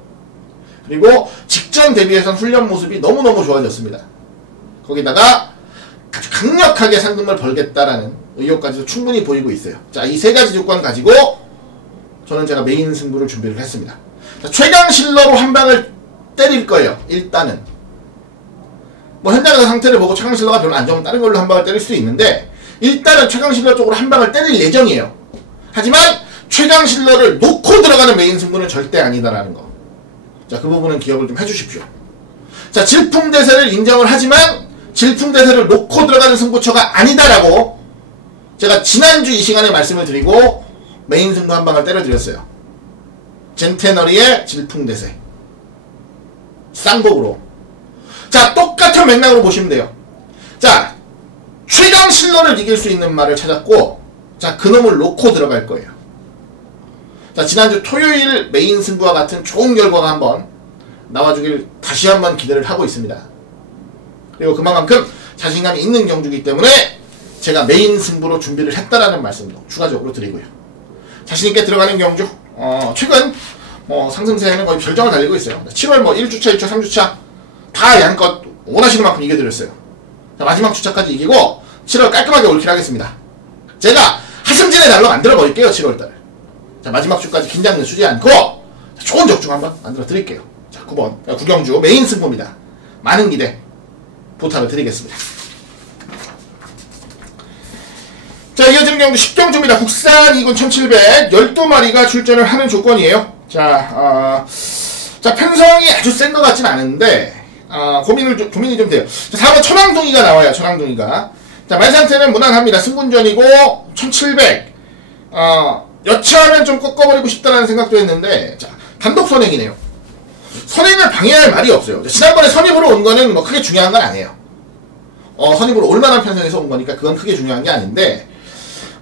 그리고 직전 대비해선 훈련 모습이 너무너무 좋아졌습니다. 거기다가 아주 강력하게 상금을 벌겠다라는 의욕까지도 충분히 보이고 있어요. 자, 이 세 가지 조건 가지고 저는 제가 메인 승부를 준비를 했습니다. 자, 최강실러로 한 방을 때릴 거예요. 일단은 뭐 현장에서 상태를 보고 최강실러가 별로 안 좋으면 다른 걸로 한 방을 때릴 수도 있는데 일단은 최강실러 쪽으로 한 방을 때릴 예정이에요. 하지만 최강실러를 놓고 들어가는 메인 승부는 절대 아니다라는 거. 자, 그 부분은 기억을 좀 해주십시오. 자, 질풍대세를 인정을 하지만 질풍대세를 놓고 들어가는 승부처가 아니다라고 제가 지난주 이 시간에 말씀을 드리고 메인 승부 한 방을 때려드렸어요. 젠테너리의 질풍대세 쌍곡으로. 자, 똑같은 맥락으로 보시면 돼요. 자, 최강실러를 이길 수 있는 말을 찾았고 자, 그놈을 놓고 들어갈 거예요. 자, 지난주 토요일 메인 승부와 같은 좋은 결과가 한번 나와주길 다시 한번 기대를 하고 있습니다. 그리고 그만큼 자신감이 있는 경주이기 때문에 제가 메인 승부로 준비를 했다라는 말씀도 추가적으로 드리고요. 자신있게 들어가는 경주, 최근 상승세에는 거의 별점을 달리고 있어요. 7월 1주차, 2주차, 3주차 다 양껏 원하시는 만큼 이겨드렸어요. 자, 마지막 주차까지 이기고 7월 깔끔하게 올킬 하겠습니다. 제가 하승진의 날로 만들어 버릴게요. 7월달. 자, 마지막 주까지 긴장 늦추지 않고 좋은 적중 한번 만들어 드릴게요. 자, 9번 구경주 메인 승부입니다. 많은 기대 부탁을 드리겠습니다. 자, 이어지는 경주 10경주입니다. 국산 2군 1700 12마리가 출전을 하는 조건이에요. 자, 편성이 아주 센 것 같진 않은데 고민이 좀 돼요. 자, 4번 천왕둥이가 나와요. 천왕둥이가. 자, 말 상태는 무난합니다. 승군전이고 1700 여차하면 좀 꺾어버리고 싶다라는 생각도 했는데, 자, 단독 선행이네요. 선행을 방해할 말이 없어요. 자, 지난번에 선입으로 온 거는 뭐 크게 중요한 건 아니에요. 선입으로 올만한 편성에서 온 거니까 그건 크게 중요한 게 아닌데,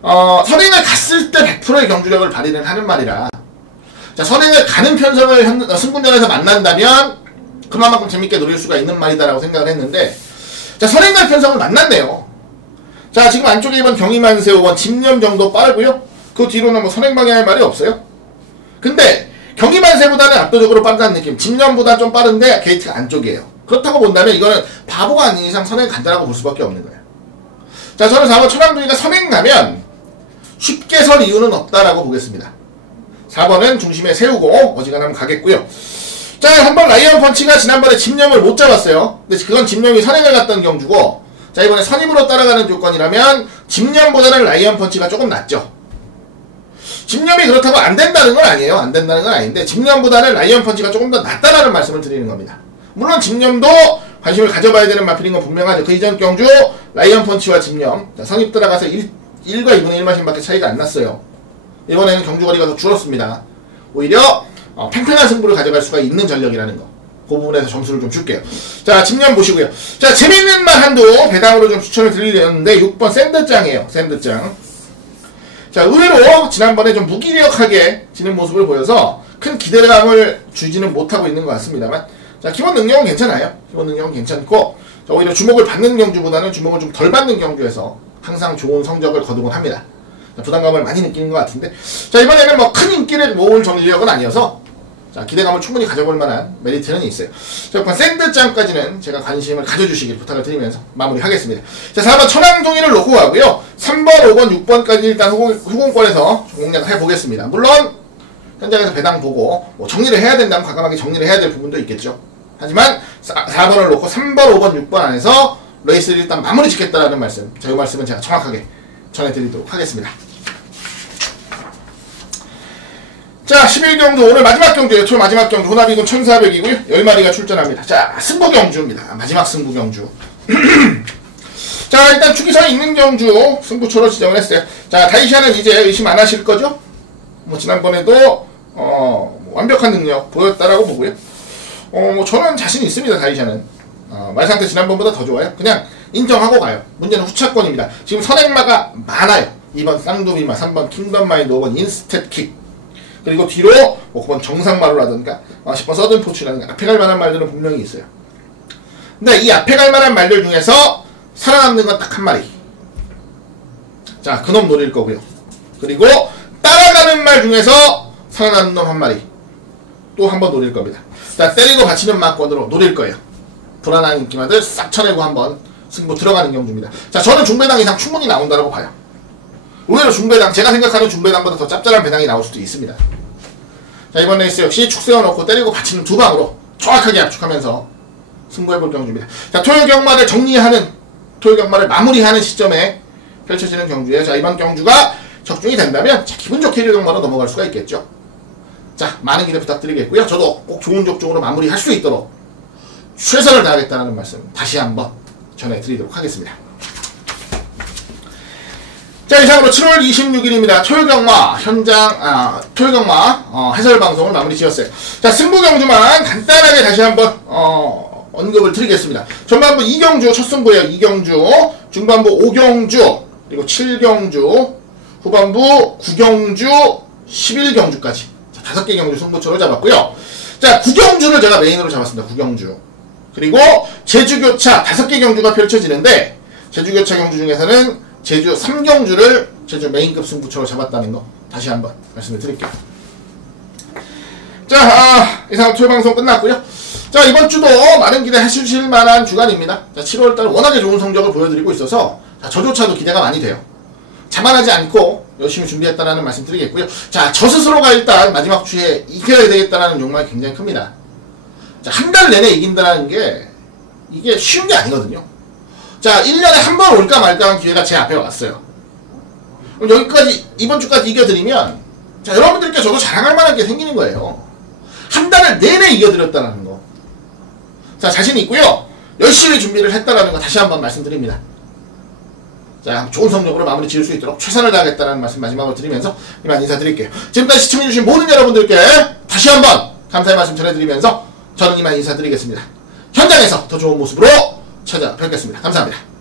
선행을 갔을 때 100%의 경주력을 발휘를 하는 말이라, 자, 선행을 가는 편성을 승군전에서 만난다면 그만큼 재밌게 노릴 수가 있는 말이다라고 생각을 했는데, 자, 선행 갈 편성을 만났네요. 자, 지금 안쪽에 1번 경의만세 5번 집념 정도 빠르고요. 그 뒤로는 뭐 선행 방해할 말이 없어요. 근데 경의만세보다는 압도적으로 빠르다는 느낌, 집념보다 좀 빠른데 게이트가 안쪽이에요. 그렇다고 본다면 이거는 바보가 아닌 이상 선행 간다라고 볼 수밖에 없는 거예요. 자, 저는 4번 천왕둥이가 선행 가면 쉽게 설 이유는 없다라고 보겠습니다. 4번은 중심에 세우고 어지간하면 가겠고요. 자, 한번 라이언 펀치가 지난번에 집념을 못 잡았어요. 근데 그건 집념이 선행을 갔던 경주고, 자, 이번에 선임으로 따라가는 조건이라면 집념보다는 라이언 펀치가 조금 낫죠. 집념이 그렇다고 안 된다는 건 아니에요. 안 된다는 건 아닌데 집념보다는 라이언 펀치가 조금 더 낫다라는 말씀을 드리는 겁니다. 물론 집념도 관심을 가져봐야 되는 마필인 건 분명하죠. 그 이전 경주 라이언 펀치와 집념, 자, 선입 들어가서 1과 2분의 1마신밖에 차이가 안 났어요. 이번에는 경주거리가 더 줄었습니다. 오히려 팽팽한 승부를 가져갈 수가 있는 전력이라는 거, 그 부분에서 점수를 좀 줄게요. 자, 집념 보시고요. 자, 재밌는 말 한두 배당으로 좀 추천을 드리려는데 6번 샌드짱이에요. 샌드짱. 자, 의외로 지난번에 좀 무기력하게 지는 모습을 보여서 큰 기대감을 주지는 못하고 있는 것 같습니다만, 자, 기본 능력은 괜찮아요. 기본 능력은 괜찮고, 자, 오히려 주목을 받는 경주보다는 주목을 좀 덜 받는 경주에서 항상 좋은 성적을 거두곤 합니다. 자, 부담감을 많이 느끼는 것 같은데, 자, 이번에는 뭐 큰 인기를 모을 전력은 아니어서, 자, 기대감을 충분히 가져볼 만한 메리트는 있어요. 자, 이번 샌드짱까지는 제가 관심을 가져주시길 부탁을 드리면서 마무리하겠습니다. 자, 4번 천왕둥이를 놓고 가고요. 3번, 5번, 6번까지 일단 후공권에서 공략을 해보겠습니다. 물론 현장에서 배당 보고 뭐 정리를 해야 된다면 과감하게 정리를 해야 될 부분도 있겠죠. 하지만 4번을 놓고 3번, 5번, 6번 안에서 레이스를 일단 마무리 짓겠다라는 말씀, 자, 이 말씀은 제가 정확하게 전해드리도록 하겠습니다. 자, 11경주 오늘 마지막 경주예요. 초 마지막 경주 호남이군 1400이고요 10마리가 출전합니다. 자, 승부경주입니다. 마지막 승부경주. 자, 일단 추기선이 있는 경주 승부처로 지정을 했어요. 자, 다이샤는 이제 의심 안 하실 거죠? 뭐 지난번에도 완벽한 능력 보였다라고 보고요. 뭐 저는 자신 있습니다. 다이샤는 말상태 지난번보다 더 좋아요. 그냥 인정하고 가요. 문제는 후차권입니다. 지금 선행마가 많아요. 2번 쌍두비마, 3번 킹덤마인드, 5번 인스텝킥, 그리고 뒤로 뭐 9번 정상마루라든가 10번 서든포츠라든가 앞에 갈 만한 말들은 분명히 있어요. 근데 이 앞에 갈 만한 말들 중에서 살아남는 건 딱 한 마리. 자, 그놈 노릴 거고요. 그리고 따라가는 말 중에서 살아남는 놈 한 마리 또 한 번 노릴 겁니다. 자, 때리고 받치는 막권으로 노릴 거예요. 불안한 인기마들 싹 쳐내고 한번 승부 들어가는 경주입니다. 자, 저는 중배당 이상 충분히 나온다고 봐요. 의외로 중배당, 제가 생각하는 중배당보다 더 짭짤한 배당이 나올 수도 있습니다. 자, 이번 레이스 역시 축 세워놓고 때리고 받치는 두 방으로 정확하게 압축하면서 승부해볼 경주입니다. 자, 토요 경마를 정리하는, 토요 경마를 마무리하는 시점에 펼쳐지는 경주예요. 자, 이번 경주가 적중이 된다면 자, 기분 좋게 1일 경마로 넘어갈 수가 있겠죠. 자, 많은 기대 부탁드리겠고요. 저도 꼭 좋은 적중으로 마무리할 수 있도록 최선을 다하겠다는 말씀 다시 한번 전해드리도록 하겠습니다. 자, 이상으로 7월 26일입니다. 토요경마 현장, 토요경마 해설 방송을 마무리 지었어요. 자, 승부 경주만 간단하게 다시 한번 언급을 드리겠습니다. 전반부 2경주 첫 승부예요. 2경주, 중반부 5경주, 그리고 7경주, 후반부 9경주, 11경주까지. 자, 5개 경주 승부처로 잡았고요. 자, 9경주를 제가 메인으로 잡았습니다. 9경주. 그리고 제주교차 5개 경주가 펼쳐지는데 제주교차 경주 중에서는 제주 3경주를 제주 메인급 승부처로 잡았다는 거 다시 한번 말씀을 드릴게요. 자, 이상 토요 방송 끝났고요. 자, 이번 주도 많은 기대 해주실 만한 주간입니다. 자, 7월달 워낙에 좋은 성적을 보여드리고 있어서 자, 저조차도 기대가 많이 돼요. 자만하지 않고 열심히 준비했다라는 말씀 드리겠고요. 자, 저 스스로가 일단 마지막 주에 이겨야 되겠다라는 욕망이 굉장히 큽니다. 자, 한 달 내내 이긴다는 게 이게 쉬운 게 아니거든요. 자, 1년에 한 번 올까 말까 하는 기회가 제 앞에 왔어요. 그럼 여기까지 이번 주까지 이겨드리면 자, 여러분들께 저도 자랑할 만한 게 생기는 거예요. 한 달을 내내 이겨드렸다는 거. 자, 자신 있고요. 열심히 준비를 했다라는 거 다시 한번 말씀드립니다. 자, 좋은 성적으로 마무리 지을 수 있도록 최선을 다하겠다는 말씀 마지막으로 드리면서 이만 인사드릴게요. 지금까지 시청해주신 모든 여러분들께 다시 한번 감사의 말씀 전해드리면서 저는 이만 인사드리겠습니다. 현장에서 더 좋은 모습으로 찾아뵙겠습니다. 감사합니다.